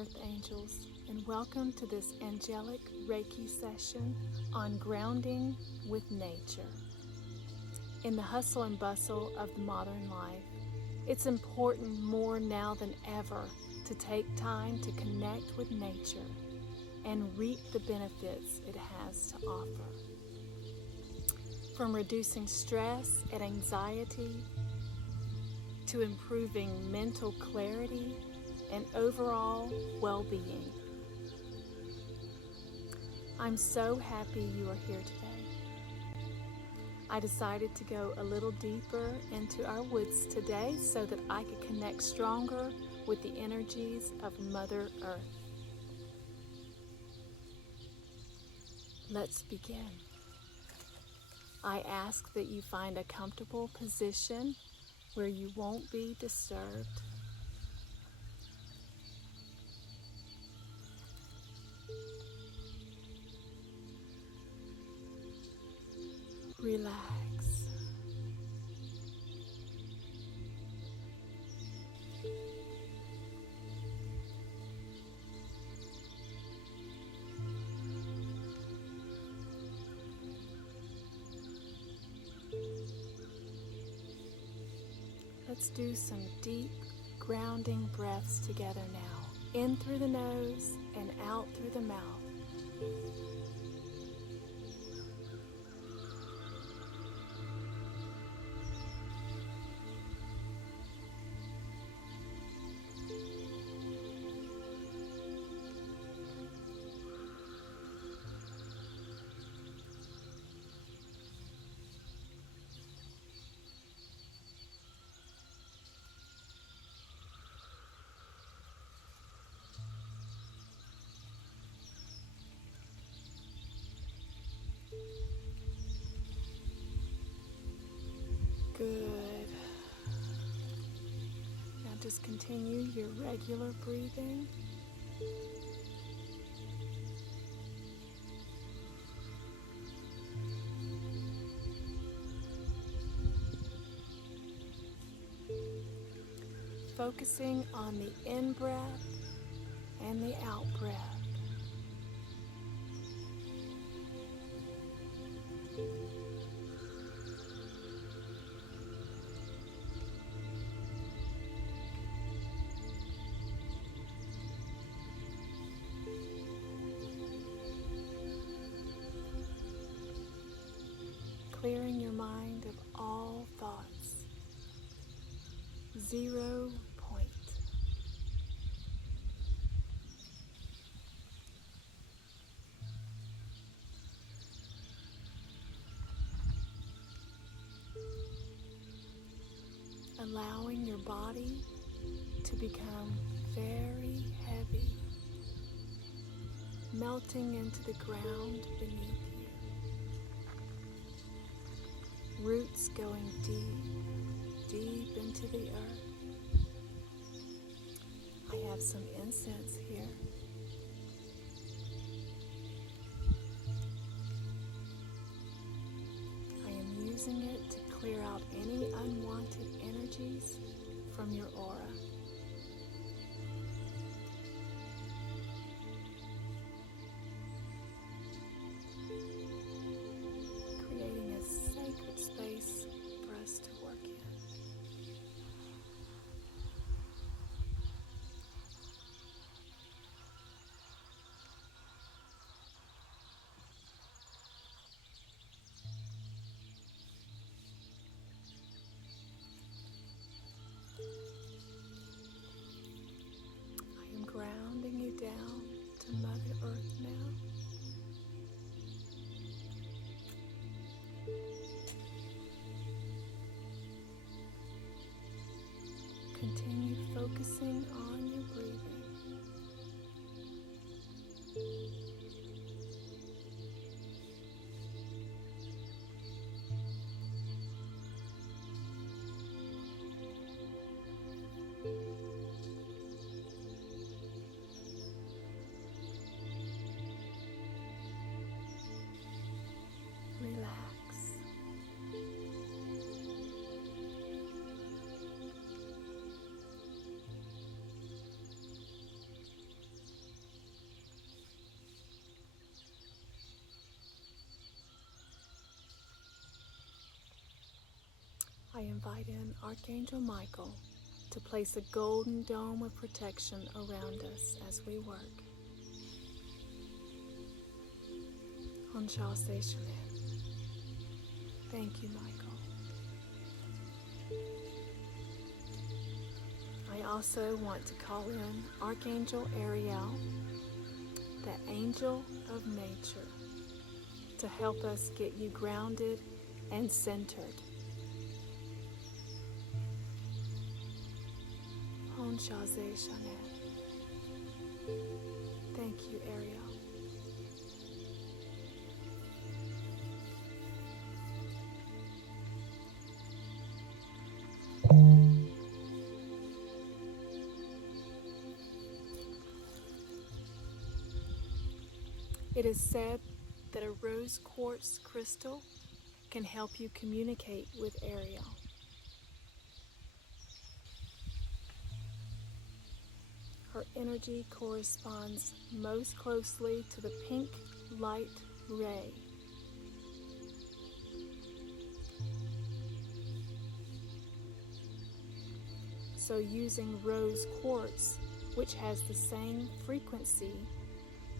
Earth Angels, and welcome to this Angelic Reiki session on grounding with nature. In the hustle and bustle of the modern life, it's important more now than ever to take time to connect with nature and reap the benefits it has to offer. From reducing stress and anxiety to improving mental clarity and overall well-being. I'm so happy you are here today. I decided to go a little deeper into our woods today so that I could connect stronger with the energies of Mother Earth. Let's begin. I ask that you find a comfortable position where you won't be disturbed. Relax. Let's do some deep grounding breaths together now. In through the nose and out through the mouth. Good. Now just continue your regular breathing. Focusing on the in-breath and the out-breath. Clearing your mind of all thoughts. 0 point. Allowing your body to become very heavy, melting into the ground beneath you. Roots going deep, deep into the earth. I have some incense here. I am using it to clear out any unwanted energies from your aura. Creating a sacred space for us to work in. I am grounding you down to Mother Earth now. Continue focusing on your breathing. Relax. I invite in Archangel Michael to place a golden dome of protection around us as we work. Angelic. Thank you, Michael. I also want to call in Archangel Ariel, the angel of nature, to help us get you grounded and centered. Thank you, Ariel. It is said that a rose quartz crystal can help you communicate with Ariel. Her energy corresponds most closely to the pink light ray. So using rose quartz, which has the same frequency,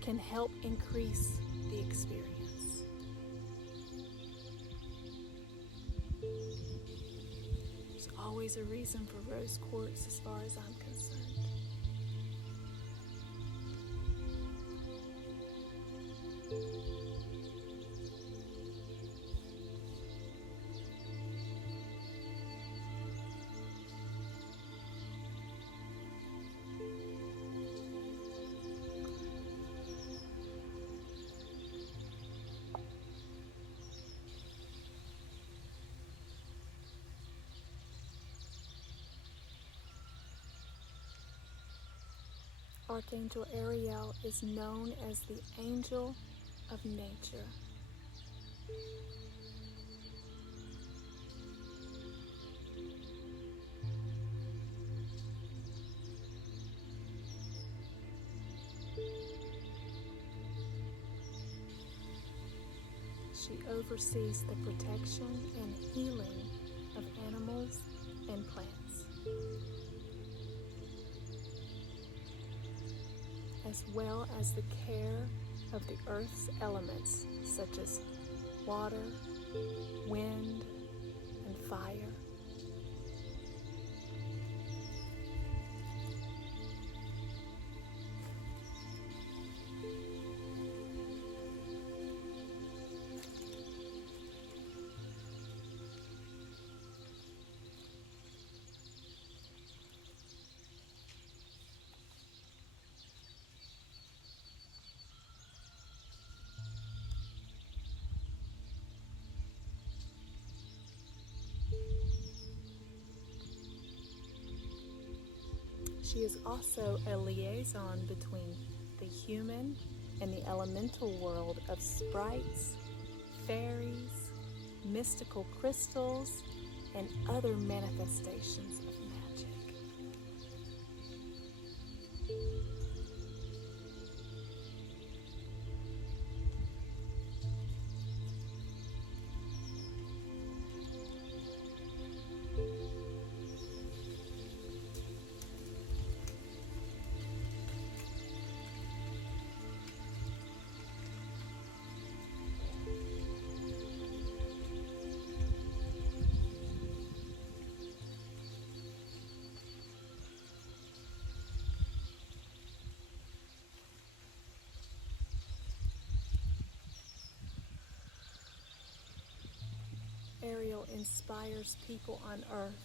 can help increase the experience. There's always a reason for rose quartz as far as I'm concerned. Archangel Ariel is known as the angel of nature. She oversees the protection and healing of animals and plants, as well as the care of the earth's elements such as water, wind, and fire. She is also a liaison between the human and the elemental world of sprites, fairies, mystical crystals, and other manifestations of magic. Ariel inspires people on Earth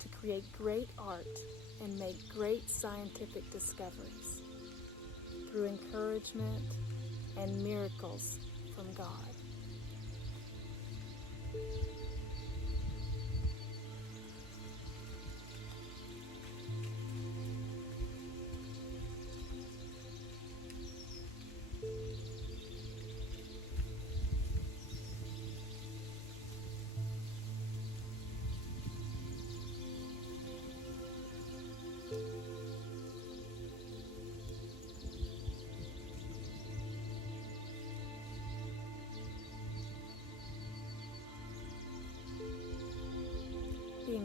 to create great art and make great scientific discoveries through encouragement and miracles from God.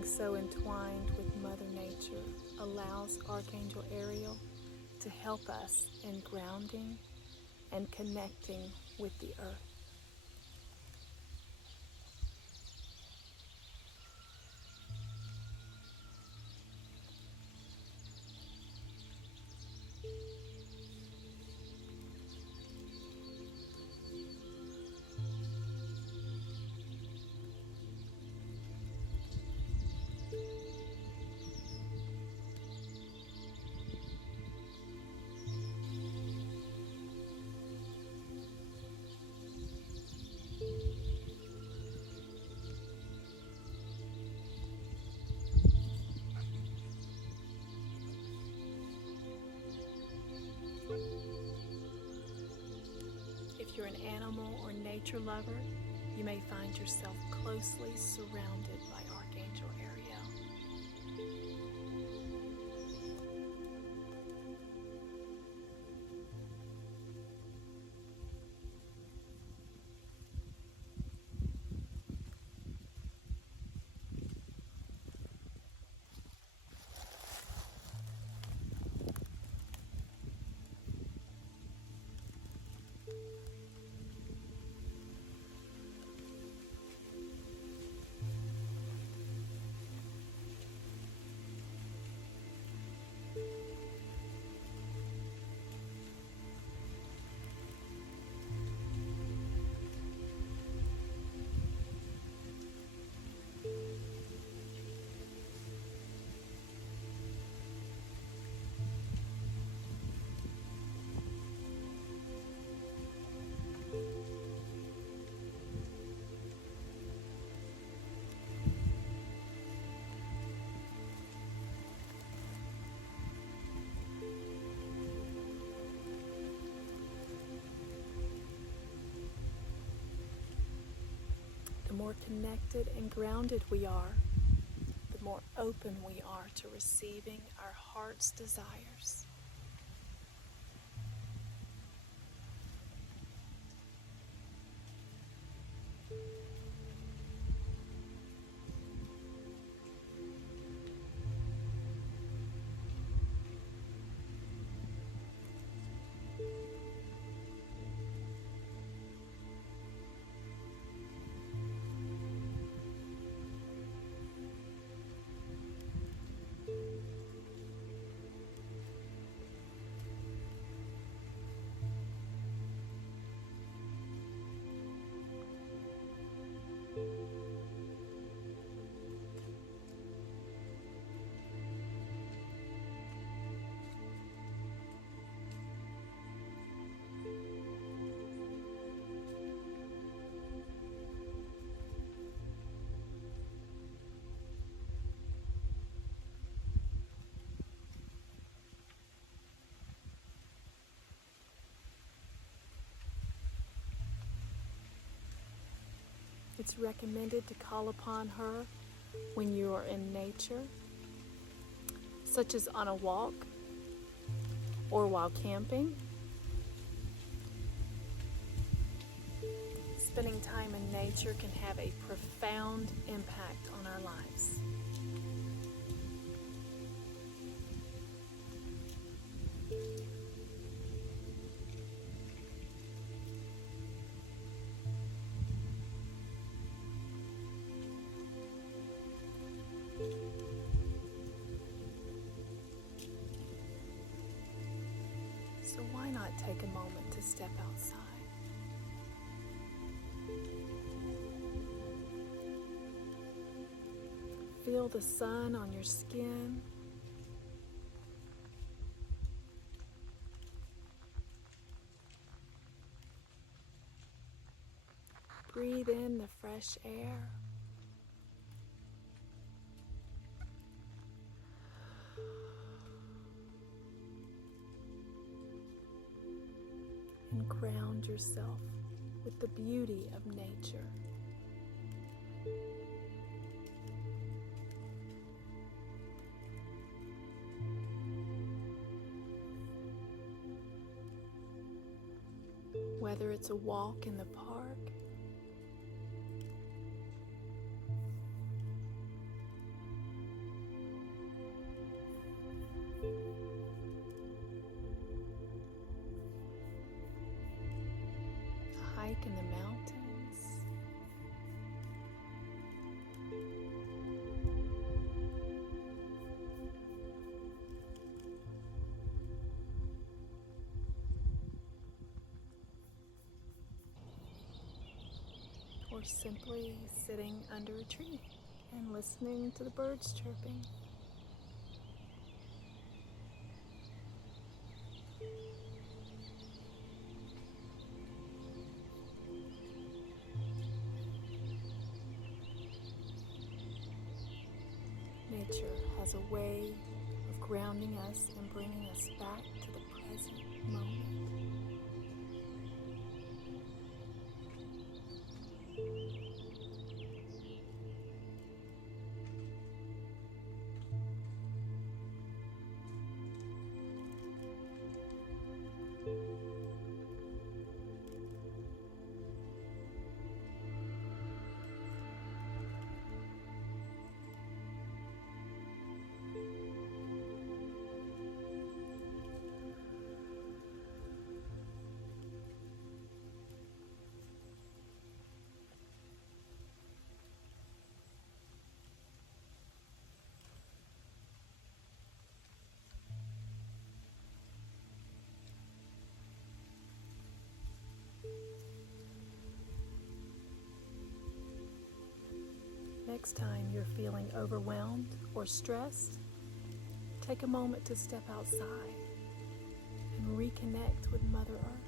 so entwined with Mother Nature allows Archangel Ariel to help us in grounding and connecting with the earth. If you're an animal or nature lover, you may find yourself closely surrounded by Archangel Ariel. The more connected and grounded we are, the more open we are to receiving our heart's desires. It's recommended to call upon her when you are in nature, such as on a walk or while camping. Spending time in nature can have a profound impact on our lives. So why not take a moment to step outside? Feel the sun on your skin. Breathe in the fresh air. And ground yourself with the beauty of nature. Whether it's a walk in the park, hike in the mountains. Or simply sitting under a tree and listening to the birds chirping. Nature has a way of grounding us and bringing us back to the present moment. Next time you're feeling overwhelmed or stressed, take a moment to step outside and reconnect with Mother Earth.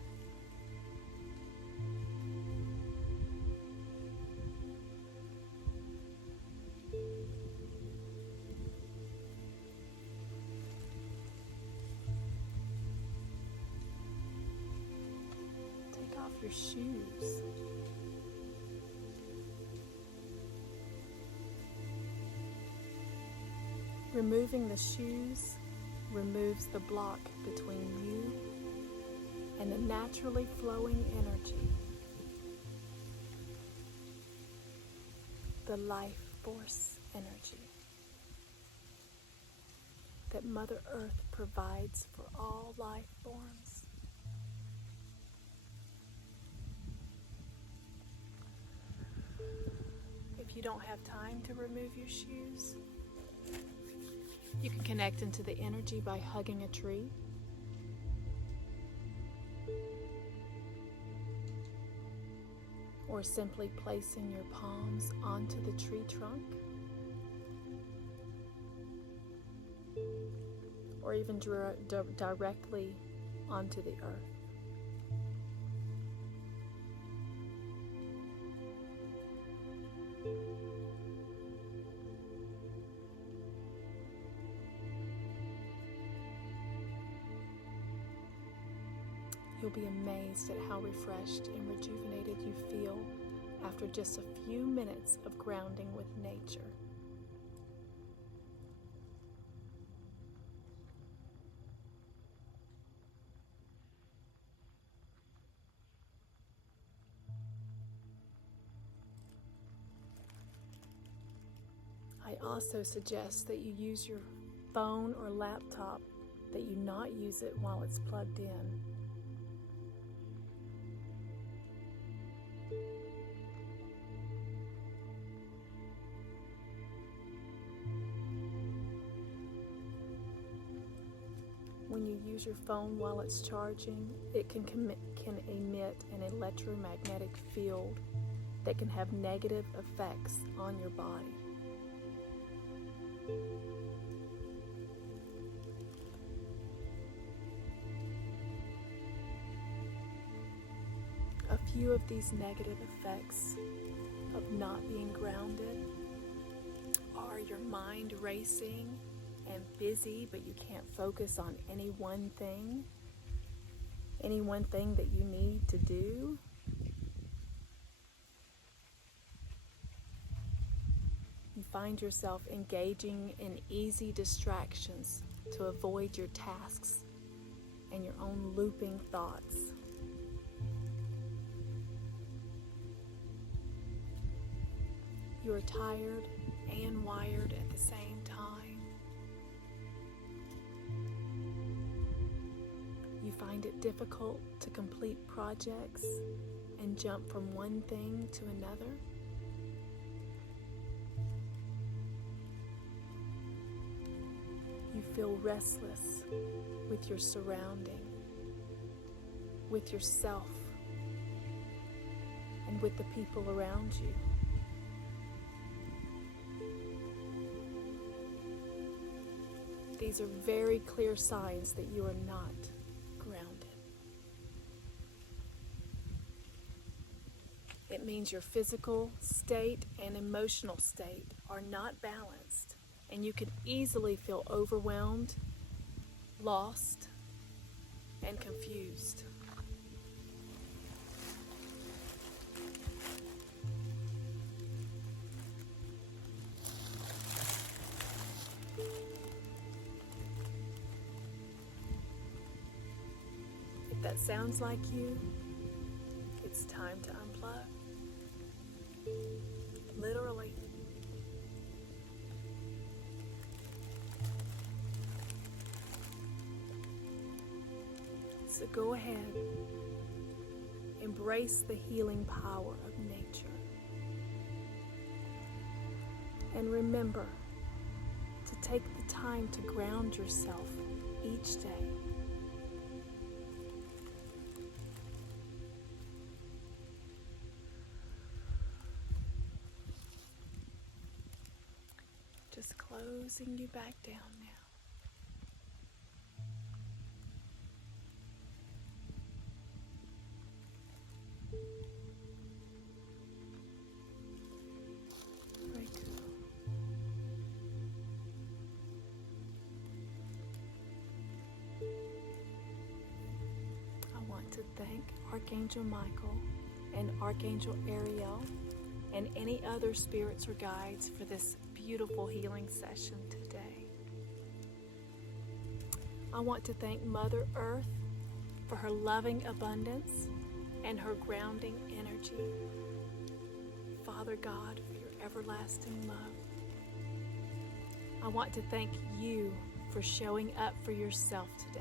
Take off your shoes. Removing the shoes removes the block between you and the naturally flowing energy, the life force energy that Mother Earth provides for all life forms. If you don't have time to remove your shoes, you can connect into the energy by hugging a tree. Or simply placing your palms onto the tree trunk. Or even directly onto the earth. You'll be amazed at how refreshed and rejuvenated you feel after just a few minutes of grounding with nature. I also suggest that you use your phone or laptop, that you not use it while it's plugged in. When you use your phone while it's charging, it can emit an electromagnetic field that can have negative effects on your body. A few of these negative effects of not being grounded are your mind racing and busy, but you can't focus on any one thing that you need to do. You find yourself engaging in easy distractions to avoid your tasks and your own looping thoughts. You are tired and wired at the same time. You find find it difficult to complete projects and jump from one thing to another? You feel restless with your surrounding, with yourself, and with the people around you. These are very clear signs that you are not grounded. It means your physical state and emotional state are not balanced, and you can easily feel overwhelmed, lost, and confused. If that sounds like you, it's time to unplug. Literally. So go ahead, embrace the healing power of nature, and remember to take the time to ground yourself each day. Just closing you back down now. Very good. I want to thank Archangel Michael and Archangel Ariel and any other spirits or guides for this beautiful healing session today. I want to thank Mother Earth for her loving abundance and her grounding energy. Father God, for your everlasting love. I want to thank you for showing up for yourself today.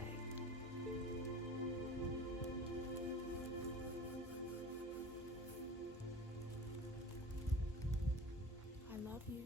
I love you.